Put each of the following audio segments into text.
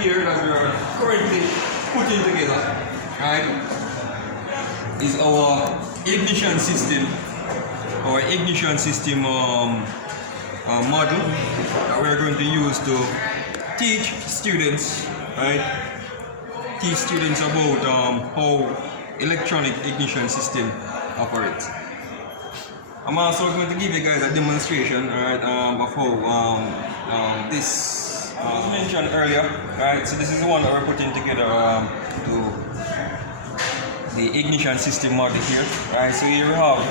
here that we are currently putting together, right, is our ignition system, model that we're going to use to teach students, right? Teach students about how electronic ignition system operates. I'm also going to give you guys a demonstration, right, of how this was mentioned earlier, right? So this is the one that we're putting together to the ignition system model here, right? So here we have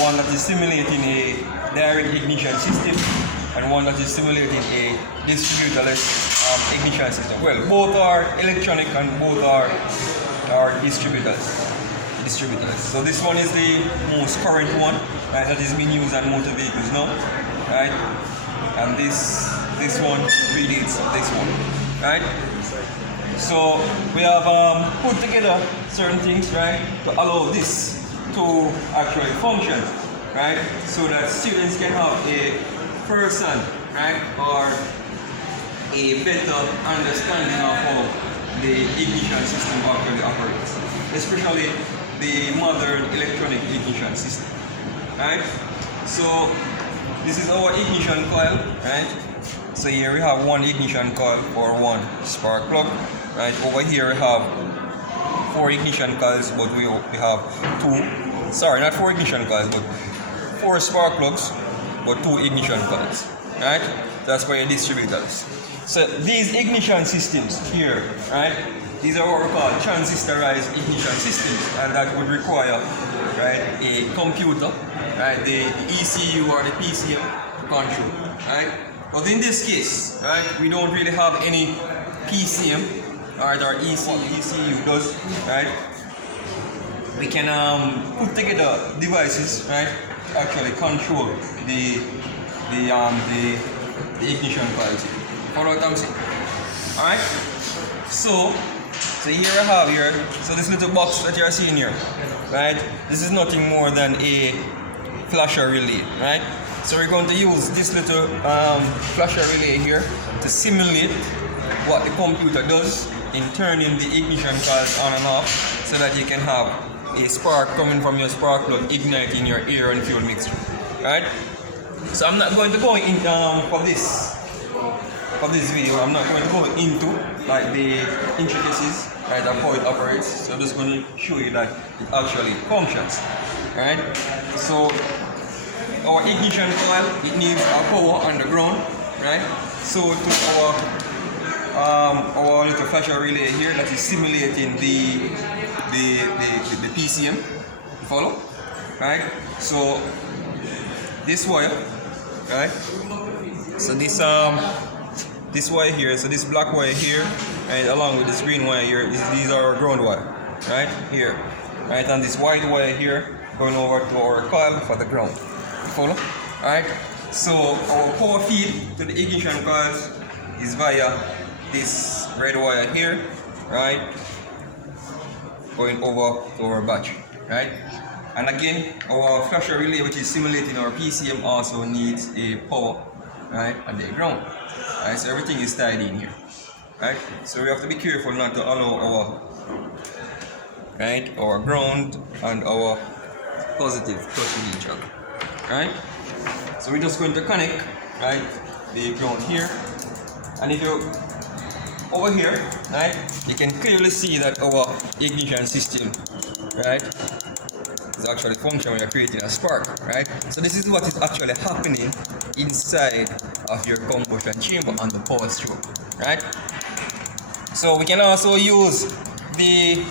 one that is simulating a direct ignition system and one that is simulating a distributorless ignition system. Well, both are electronic and both are distributors. So this one is the most current one, right, that is being used on motor vehicles now, right? And this one predates this one, right? So we have put together certain things, right, to allow this to actually function, right, so that students can have a person, right, or a better understanding of how the ignition system actually operates, especially the modern electronic ignition system, right? So this is our ignition coil, right? So here we have one ignition coil for one spark plug, right? Over here we have 4 ignition coils, but we have 2, sorry, not 4 ignition coils, but 4 spark plugs, but 2 ignition coils, right? That's for your distributors. So these ignition systems here, right? These are what we call transistorized ignition systems, and that would require, right, a computer, right, the ECU or the PCM to control, right? But in this case, right, we don't really have any PCM, right, or ECU does, right? We can put together devices, right, to actually control the ignition coils. Follow what I'm saying? All right. So here I have here. So this little box that you're seeing here, right? This is nothing more than a flasher relay, right? So we're going to use this little flasher relay here to simulate what the computer does in turning the ignition coils on and off, so that you can have a spark coming from your spark plug igniting your air and fuel mixture, right? So I'm not going to go in for this video. I'm not going to go into like the intricacies, right, of how it operates. So I'm just going to show you that it actually functions, right? So our ignition coil, it needs our power on the ground, right? So to our little flasher relay here that is simulating the PCM, follow, right? So this wire, right? So this wire here, so this black wire here, and along with this green wire here, these are our ground wire, right? Here, right? And this white wire here going over to our coil for the ground. Follow? Alright? So our power feed to the ignition coils is via this red wire here, right? Going over to our battery, right? And again, our flasher relay, which is simulating our PCM, also needs a power, right, at the ground. Right? So everything is tied in here, right? So we have to be careful not to allow our ground and our positive touching each other, right? So we're just going to connect, right, the ground here, and if you over here, right, you can clearly see that our ignition system, right, is actually functioning when you're creating a spark, right? So this is what is actually happening inside of your combustion chamber on the power stroke, right? So we can also use the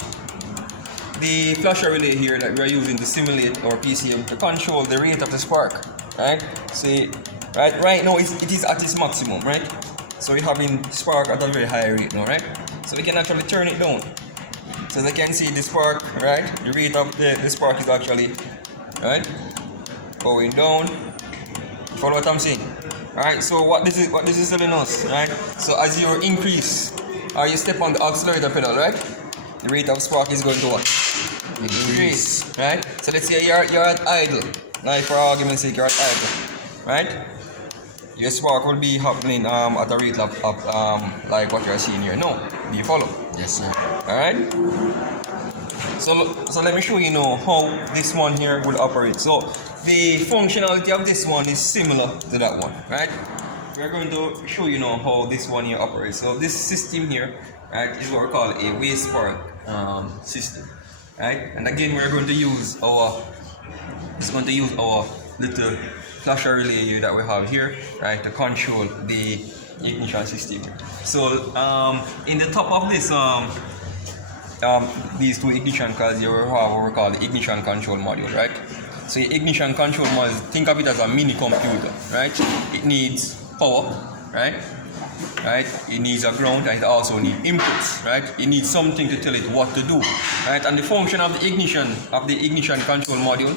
flasher relay here that we are using to simulate our PCM to control the rate of the spark, right? See, right now it is at its maximum, right? So we're having spark at a very high rate now, right? So we can actually turn it down. So they can see the spark, right? The rate of the spark is actually, right, going down. Follow what I'm saying? Alright, so what this is telling us, right? So as you increase or you step on the accelerator pedal, right, the rate of spark is going to what? Increase, right? So let's say you're at idle. Now for argument's sake, you're at idle, right? your spark will be happening at a rate of like what you're seeing here now. Do you follow? Yes, sir. Alright? So let me show you now how this one here will operate. So the functionality of this one is similar to that one, right? We're going to show you now how this one here operates. So this system here, right, is what we call a waste spark system, right? And again, we're going to use our little flasher relay here that we have here, right, to control the ignition system. So in the top of this these two ignition coils here, we have what we call the ignition control module, right? So the ignition control module, think of it as a mini computer, right? It needs power, right? It needs a ground, and it also needs inputs, right? It needs something to tell it what to do, right? And the function of the ignition control module,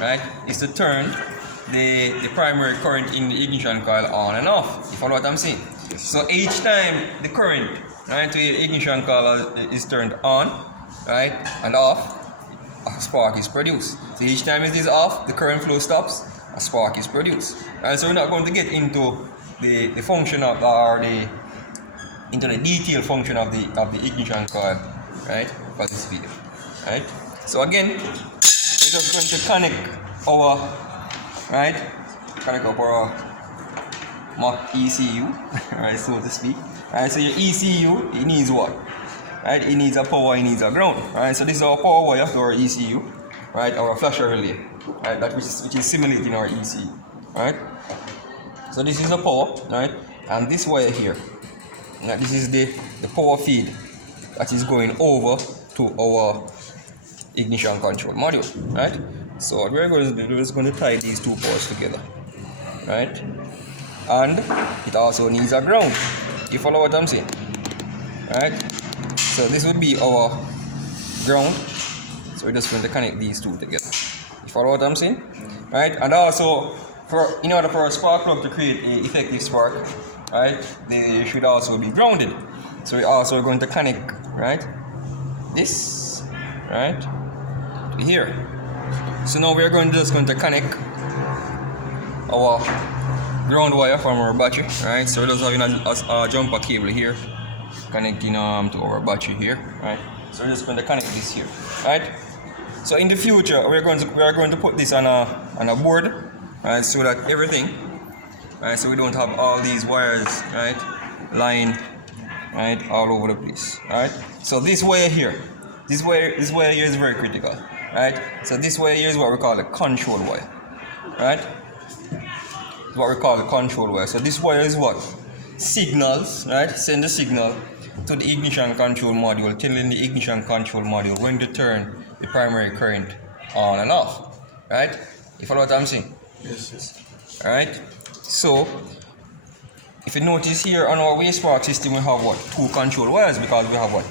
right, is to turn the primary current in the ignition coil on and off. You follow what I'm saying? So each time the current, right, to the ignition coil is turned on, right, and off, a spark is produced. So each time it is off, the current flow stops, a spark is produced. And so we're not going to get into the function of into the detailed function of the ignition coil, right, for this video, right? So again, we're just going to connect up our mock ECU, right, so to speak. Right, so your ECU, it needs what? Right, it needs a power, it needs a ground. Right, so this is our power wire to our ECU, right, our flasher relay, right, which is simulating our ECU, right. So this is the power, right, and this wire here, right, this is the power feed that is going over to our ignition control module, right. So what we're going to do is going to tie these two powers together, right, and it also needs a ground. You follow what I'm saying, right? So this would be our ground. So we're just going to connect these two together. You follow what I'm saying, right? And also, in order for a spark plug to create an effective spark, right, they should also be grounded. So we're also going to connect, right, this, right, to here. So now we're just going to connect our ground wire from our battery, right? So we're just having a jumper cable here connecting to our battery here, right? So we're just going to connect this here, right? So in the future, we are going to put this on a board, right? So that everything, right? So we don't have all these wires, right, lying, right, all over the place, right? So this wire here, this wire here is very critical, right? So this wire here is what we call the control wire, right? What we call the control wire. So this wire is what? Signals, right? Send the signal to the ignition control module, telling the ignition control module when to turn the primary current on and off, right? You follow what I'm saying? Yes. Alright? So, if you notice here on our waste spark system, we have what? Two control wires, because we have what?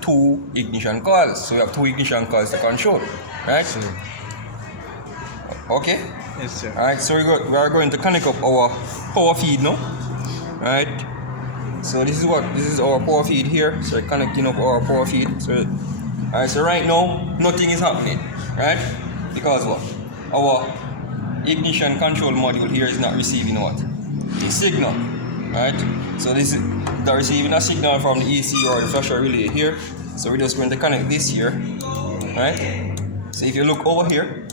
Two ignition coils. So we have two ignition coils to control, right? Yes, sir. Okay? Yes, sir. Alright, so we are going to connect up our power feed now. Right? So this is our power feed here. So we're connecting up our power feed. So alright, so right now nothing is happening. Right? Because what? Our ignition control module here is not receiving what? A signal. Right? So this is they're receiving a signal from the ECU or the flasher relay here. So we're just going to connect this here. Right? So if you look over here,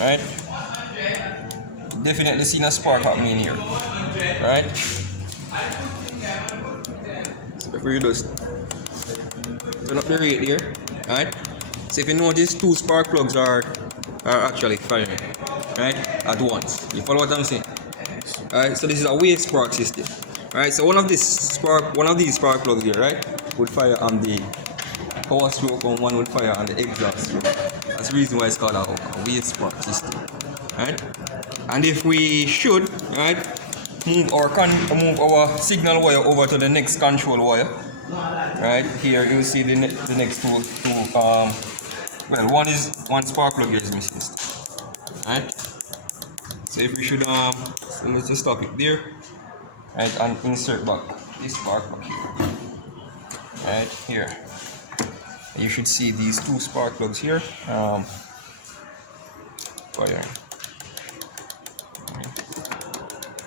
right, definitely seen a spark happening here, right? So if we just turn up the rate here, right? So if you notice, two spark plugs are actually firing, right, at once. You follow what I'm saying? Alright, so this is a waste spark system, right? So one of these spark plugs here, right, would fire on the power stroke, and one would fire on the exhaust stroke. That's the reason why it's called a waste spark system, right? And if we should, right, move our signal wire over to the next control wire, right, here you see the next two well, one spark plug here is missing, right? So if we should so let's just stop it there, right, and insert back this spark plug here, right here. You should see these two spark plugs here fire.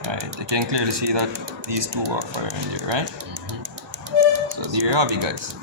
Right, you can clearly see that these two are firing here, right? So there you have it, guys.